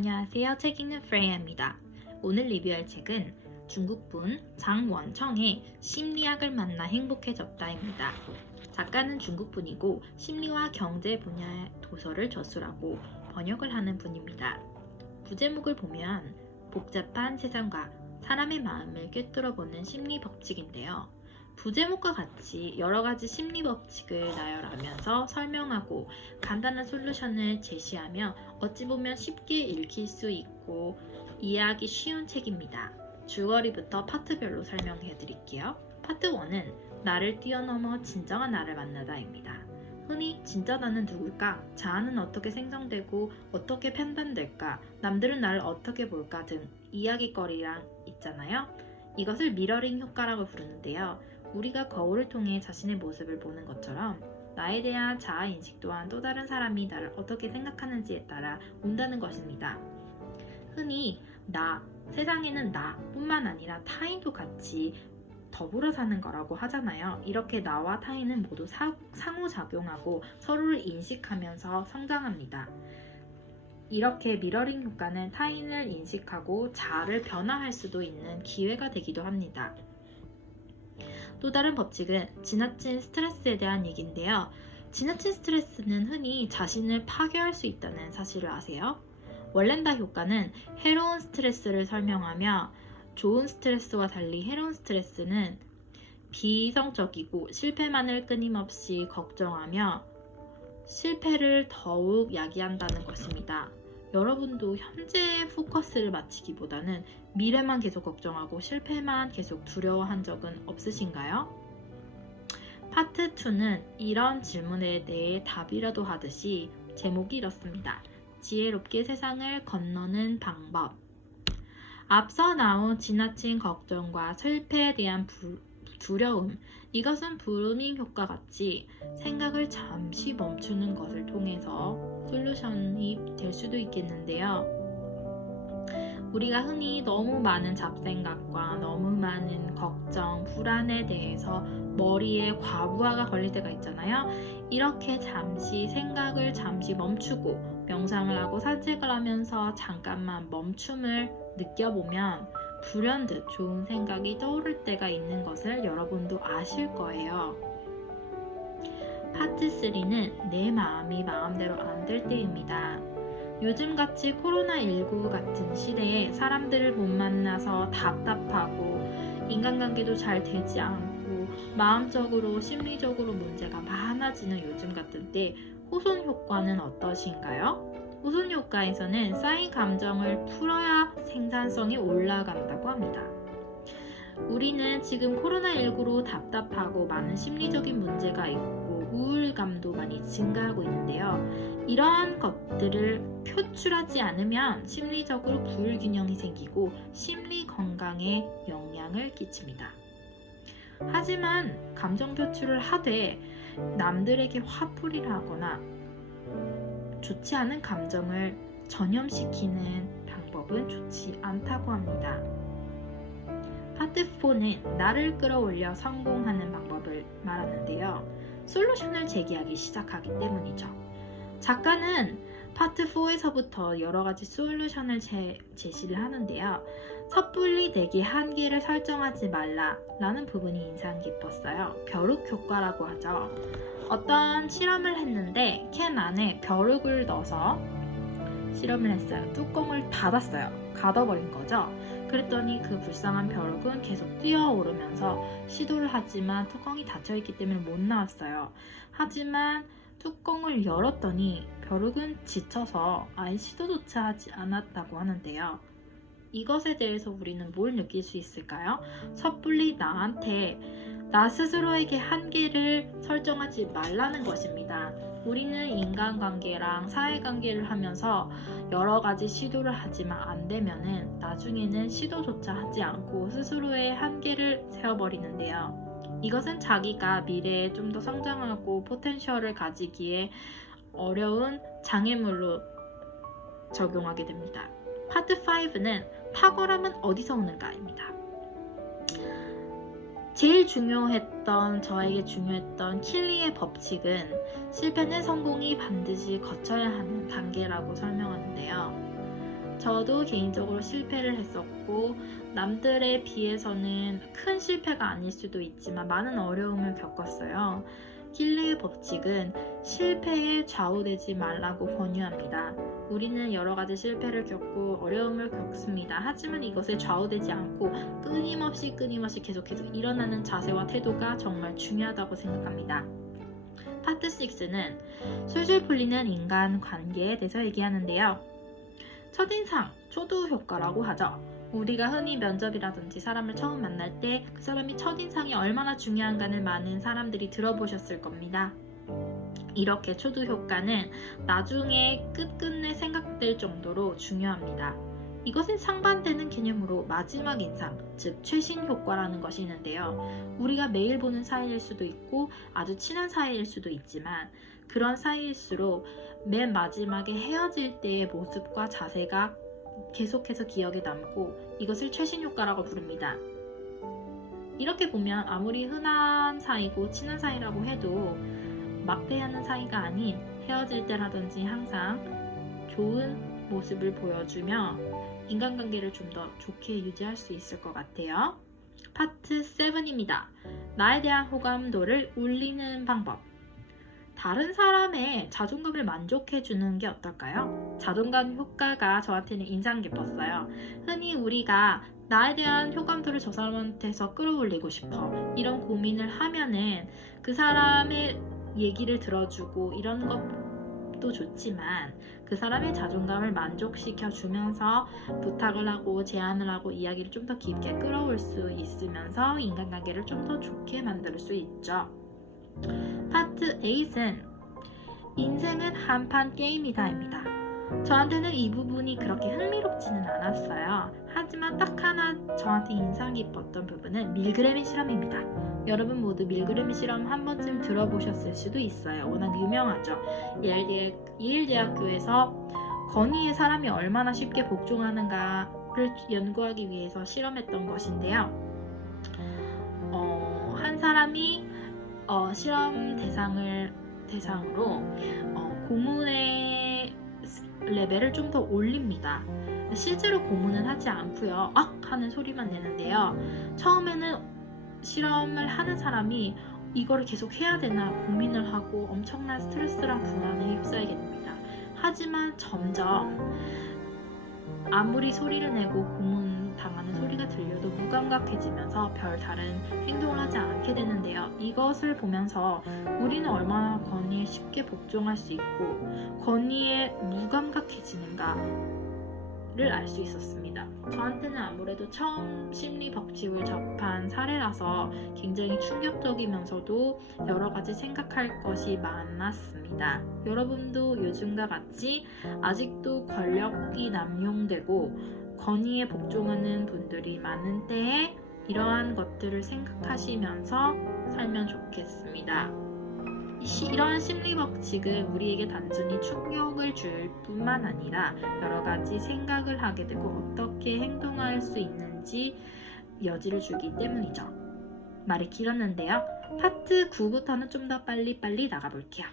안녕하세요. 책 읽는 프레야입니다. 오늘 리뷰할 책은 중국분 장원청의 심리학을 만나 행복해졌다입니다. 작가는 중국분이고 심리와 경제 분야의 도서를 저술하고 번역을 하는 분입니다. 부제목을 보면 복잡한 세상과 사람의 마음을 꿰뚫어보는 심리 법칙인데요. 부제목과 같이 여러 가지 심리 법칙을 나열하면서 설명하고 간단한 솔루션을 제시하며 어찌 보면 쉽게 읽힐 수 있고 이해하기 쉬운 책입니다. 줄거리부터 파트별로 설명해 드릴게요. 파트 1은 나를 뛰어넘어 진정한 나를 만나다입니다. 흔히 진짜 나는 누굴까? 자아는 어떻게 생성되고 어떻게 판단될까? 남들은 나를 어떻게 볼까? 등 이야기거리랑 있잖아요. 이것을 미러링 효과라고 부르는데요. 우리가 거울을 통해 자신의 모습을 보는 것처럼 나에 대한 자아인식 또한 또 다른 사람이 나를 어떻게 생각하는지에 따라 온다는 것입니다. 흔히 나, 세상에는 나뿐만 아니라 타인도 같이 더불어 사는 거라고 하잖아요. 이렇게 나와 타인은 모두 상호작용하고 서로를 인식하면서 성장합니다. 이렇게 미러링 효과는 타인을 인식하고 자아를 변화할 수도 있는 기회가 되기도 합니다. 또 다른 법칙은 지나친 스트레스에 대한 얘기인데요. 지나친 스트레스는 흔히 자신을 파괴할 수 있다는 사실을 아세요? 월렌다 효과는 해로운 스트레스를 설명하며 좋은 스트레스와 달리 해로운 스트레스는 비이성적이고 실패만을 끊임없이 걱정하며 실패를 더욱 야기한다는 것입니다. 여러분도 현재의 포커스를 맞추기보다는 미래만 계속 걱정하고 실패만 계속 두려워한 적은 없으신가요? 파트 2는 이런 질문에 대해 답이라도 하듯이 제목이 이렇습니다. 지혜롭게 세상을 건너는 방법. 앞서 나온 지나친 걱정과 실패에 대한 두려움, 이것은 브루밍 효과 같이 생각을 잠시 멈추는 것을 통해서 솔루션이 될 수도 있겠는데요. 우리가 흔히 너무 많은 잡생각과 너무 많은 걱정, 불안에 대해서 머리에 과부하가 걸릴 때가 있잖아요. 이렇게 생각을 잠시 멈추고 명상을 하고 산책을 하면서 잠깐만 멈춤을 느껴보면 불현듯 좋은 생각이 떠오를 때가 있는 것을 여러분도 아실 거예요. 파트 3는 내 마음이 마음대로 안 될 때입니다. 요즘같이 코로나19 같은 시대에 사람들을 못 만나서 답답하고 인간관계도 잘 되지 않고 마음적으로 심리적으로 문제가 많아지는 요즘 같은 때 호손 효과는 어떠신가요? 호손 효과에서는 쌓인 감정을 풀어야 생산성이 올라간다고 합니다. 우리는 지금 코로나19로 답답하고 많은 심리적인 문제가 있고 우울감도 많이 증가하고 있는데요. 이러한 것들을 표출하지 않으면 심리적으로 불균형이 생기고 심리 건강에 영향을 끼칩니다. 하지만 감정 표출을 하되 남들에게 화풀이를 하거나 좋지 않은 감정을 전염시키는 방법은 좋지 않다고 합니다. 파트 4는 나를 끌어올려 성공하는 방법을 말하는데요. 솔루션을 제기하기 시작하기 때문이죠. 작가는 파트 4에서부터 여러 가지 솔루션을 제시를 하는데요. 섣불리 내게 한계를 설정하지 말라라는 부분이 인상 깊었어요. 벼룩 효과라고 하죠. 어떤 실험을 했는데 캔 안에 벼룩을 넣어서 실험을 했어요. 뚜껑을 닫았어요. 가둬버린 거죠. 그랬더니 그 불쌍한 벼룩은 계속 뛰어오르면서 시도를 하지만 뚜껑이 닫혀있기 때문에 못 나왔어요. 하지만 뚜껑을 열었더니 벼룩은 지쳐서 아예 시도조차 하지 않았다고 하는데요. 이것에 대해서 우리는 뭘 느낄 수 있을까요? 섣불리 나 스스로에게 한계를 설정하지 말라는 것입니다. 우리는 인간관계랑 사회관계를 하면서 여러 가지 시도를 하지만 안 되면은 나중에는 시도조차 하지 않고 스스로의 한계를 세워버리는데요. 이것은 자기가 미래에 좀 더 성장하고 포텐셜을 가지기에 어려운 장애물로 적용하게 됩니다. 파트 5는 탁월함은 어디서 오는가입니다. 저에게 중요했던 킬리의 법칙은 실패는 성공이 반드시 거쳐야 하는 단계라고 설명하는데요. 저도 개인적으로 실패를 했었고 남들에 비해서는 큰 실패가 아닐 수도 있지만 많은 어려움을 겪었어요. 킬레의 법칙은 실패에 좌우되지 말라고 권유합니다. 우리는 여러 가지 실패를 겪고 어려움을 겪습니다. 하지만 이것에 좌우되지 않고 끊임없이 계속해서 일어나는 자세와 태도가 정말 중요하다고 생각합니다. 파트 6는 술술 풀리는 인간 관계에 대해서 얘기하는데요. 첫인상, 초두 효과라고 하죠. 우리가 흔히 면접이라든지 사람을 처음 만날 때 그 사람이 첫인상이 얼마나 중요한가는 많은 사람들이 들어보셨을 겁니다. 이렇게 초두 효과는 나중에 끝끝내 생각될 정도로 중요합니다. 이것은 상반되는 개념으로 마지막 인상, 즉 최신 효과라는 것이 있는데요. 우리가 매일 보는 사이일 수도 있고 아주 친한 사이일 수도 있지만 그런 사이일수록 맨 마지막에 헤어질 때의 모습과 자세가 계속해서 기억에 남고 이것을 최신 효과라고 부릅니다. 이렇게 보면 아무리 흔한 사이고 친한 사이라고 해도 막대하는 사이가 아닌 헤어질 때라든지 항상 좋은 모습을 보여주며 인간관계를 좀 더 좋게 유지할 수 있을 것 같아요. 파트 7입니다. 나에 대한 호감도를 올리는 방법. 다른 사람의 자존감을 만족해주는 게 어떨까요? 자존감 효과가 저한테는 인상 깊었어요. 흔히 우리가 나에 대한 호감도를 저 사람한테서 끌어올리고 싶어 이런 고민을 하면은 그 사람의 얘기를 들어주고 이런 것도 좋지만 그 사람의 자존감을 만족시켜 주면서 부탁을 하고 제안을 하고 이야기를 좀 더 깊게 끌어올 수 있으면서 인간관계를 좀 더 좋게 만들 수 있죠. 파트 8은 인생은 한판 게임이다입니다. 저한테는 이 부분이 그렇게 흥미롭지는 않았어요. 하지만 딱 하나 저한테 인상 깊었던 부분은 밀그래미 실험입니다. 여러분 모두 밀그래미 실험 한 번쯤 들어보셨을 수도 있어요. 워낙 유명하죠. 예일 대학교에서 건의에 사람이 얼마나 쉽게 복종하는가를 연구하기 위해서 실험했던 것인데요. 한 사람이 실험 대상으로 고문의 레벨을 좀 더 올립니다. 실제로 고문은 하지 않고요. 악! 하는 소리만 내는데요. 처음에는 실험을 하는 사람이 이거를 계속 해야 되나 고민을 하고 엄청난 스트레스랑 불안에 휩싸이게 됩니다. 하지만 점점 아무리 소리를 내고 고문 당하는 소리가 들려도 무감각해지면서 별 다른 행동을 하지 않게 되는데요. 이것을 보면서 우리는 얼마나 권위에 쉽게 복종할 수 있고 권위에 무감각해지는가를 알 수 있었습니다. 저한테는 아무래도 처음 심리 법칙을 접한 사례라서 굉장히 충격적이면서도 여러 가지 생각할 것이 많았습니다. 여러분도 요즘과 같이 아직도 권력이 남용되고 권위에 복종하는 분들이 많은 때에 이러한 것들을 생각하시면서 살면 좋겠습니다. 이러한 심리 법칙은 우리에게 단순히 충격을 줄 뿐만 아니라 여러 가지 생각을 하게 되고 어떻게 행동할 수 있는지 여지를 주기 때문이죠. 말이 길었는데요. 파트 9부터는 좀 더 빨리 나가볼게요.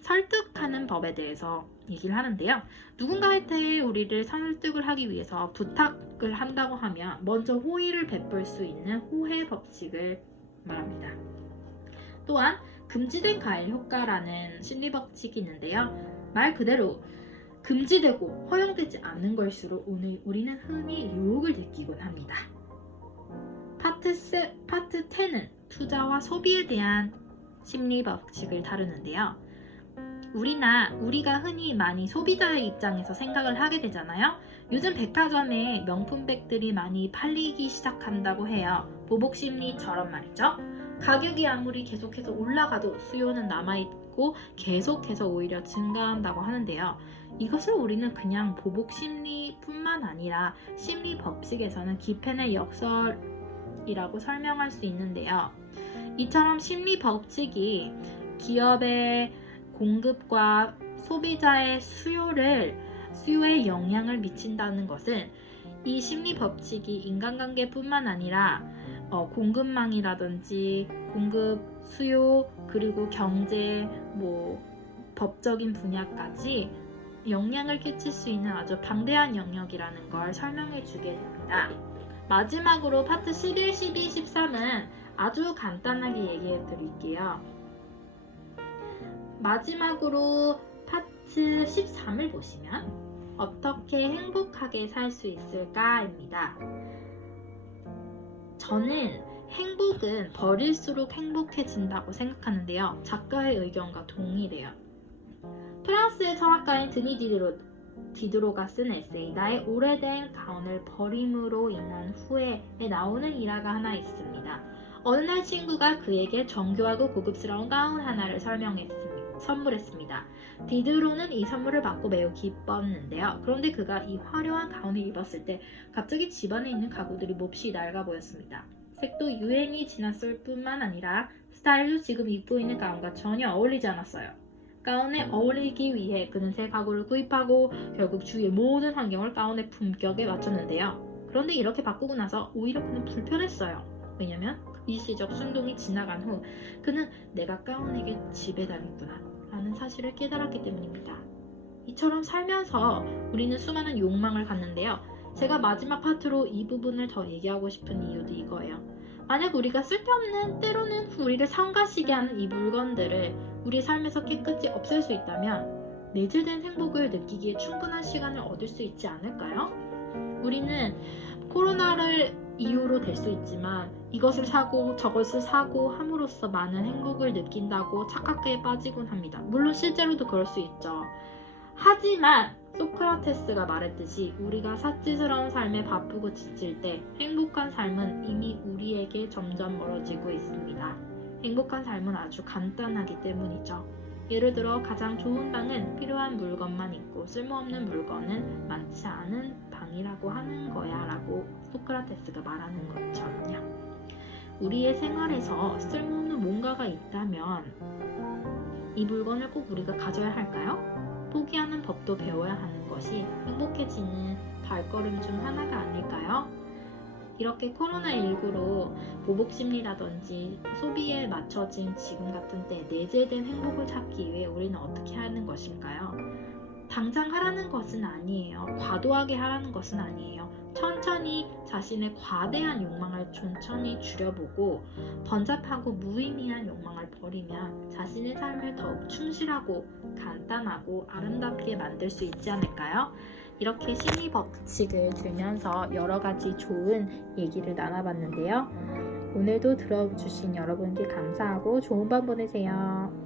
설득하는 법에 대해서 얘기를 하는데요. 누군가한테 우리를 설득을 하기 위해서 부탁을 한다고 하면 먼저 호의를 베풀 수 있는 호혜 법칙을 말합니다. 또한 금지된 과일 효과라는 심리 법칙이 있는데요. 말 그대로 금지되고 허용되지 않는 걸수록 우리는 흔히 유혹을 느끼곤 합니다. 파트 10은 투자와 소비에 대한 심리 법칙을 다루는데요. 우리가 흔히 많이 소비자의 입장에서 생각을 하게 되잖아요. 요즘 백화점에 명품백들이 많이 팔리기 시작한다고 해요. 보복심리처럼 말이죠. 가격이 아무리 계속해서 올라가도 수요는 남아있고 계속해서 오히려 증가한다고 하는데요. 이것을 우리는 그냥 보복심리뿐만 아니라 심리 법칙에서는 기펜의 역설이라고 설명할 수 있는데요. 이처럼 심리 법칙이 기업의 공급과 소비자의 수요에 영향을 미친다는 것은 이 심리 법칙이 인간관계뿐만 아니라 공급망이라든지 공급, 수요, 그리고 경제, 법적인 분야까지 영향을 끼칠 수 있는 아주 방대한 영역이라는 걸 설명해 주게 됩니다. 마지막으로 파트 11, 12, 13은 아주 간단하게 얘기해 드릴게요. 마지막으로 파트 13을 보시면 어떻게 행복하게 살 수 있을까입니다. 저는 행복은 버릴수록 행복해진다고 생각하는데요. 작가의 의견과 동일해요. 프랑스의 철학가인 드니 디드로가 쓴 에세이 나의 오래된 가운을 버림으로 인한 후회에 나오는 일화가 하나 있습니다. 어느 날 친구가 그에게 정교하고 고급스러운 가운 하나를 선물했습니다. 디드로는 이 선물을 받고 매우 기뻤는데요. 그런데 그가 이 화려한 가운을 입었을 때 갑자기 집안에 있는 가구들이 몹시 낡아 보였습니다. 색도 유행이 지났을 뿐만 아니라 스타일도 지금 입고 있는 가운과 전혀 어울리지 않았어요. 가운에 어울리기 위해 그는 새 가구를 구입하고 결국 주위의 모든 환경을 가운의 품격에 맞췄는데요. 그런데 이렇게 바꾸고 나서 오히려 그는 불편했어요. 왜냐면 일시적 순동이 지나간 후 그는 내가 가운에게 지배당했구나 라는 사실을 깨달았기 때문입니다. 이처럼 살면서 우리는 수많은 욕망을 갖는데요. 제가 마지막 파트로 이 부분을 더 얘기하고 싶은 이유도 이거예요. 만약 우리가 쓸데없는 때로는 우리를 성가시게 하는 이 물건들을 우리 삶에서 깨끗이 없앨 수 있다면 내재된 행복을 느끼기에 충분한 시간을 얻을 수 있지 않을까요? 우리는 코로나를 이유로 될 수 있지만 이것을 사고 저것을 사고 함으로써 많은 행복을 느낀다고 착각에 빠지곤 합니다. 물론 실제로도 그럴 수 있죠. 하지만 소크라테스가 말했듯이 우리가 사치스러운 삶에 바쁘고 지칠 때 행복한 삶은 이미 우리에게 점점 멀어지고 있습니다. 행복한 삶은 아주 간단하기 때문이죠. 예를 들어 가장 좋은 방은 필요한 물건만 있고 쓸모없는 물건은 많지 않은 방이라고 하는 거야 라고 소크라테스가 말하는 것처럼요. 우리의 생활에서 쓸모없는 뭔가가 있다면 이 물건을 꼭 우리가 가져야 할까요? 포기하는 법도 배워야 하는 것이 행복해지는 발걸음 중 하나가 아닐까요? 이렇게 코로나19로 보복심리라든지 소비에 맞춰진 지금 같은 때 내재된 행복을 찾기 위해 우리는 어떻게 하는 것일까요? 당장 하라는 것은 아니에요. 과도하게 하라는 것은 아니에요. 천천히 자신의 과대한 욕망을 천천히 줄여보고 번잡하고 무의미한 욕망을 버리면 자신의 삶을 더욱 충실하고 간단하고 아름답게 만들 수 있지 않을까요? 이렇게 심리 법칙을 들면서 여러 가지 좋은 얘기를 나눠봤는데요. 오늘도 들어주신 여러분께 감사하고 좋은 밤 보내세요.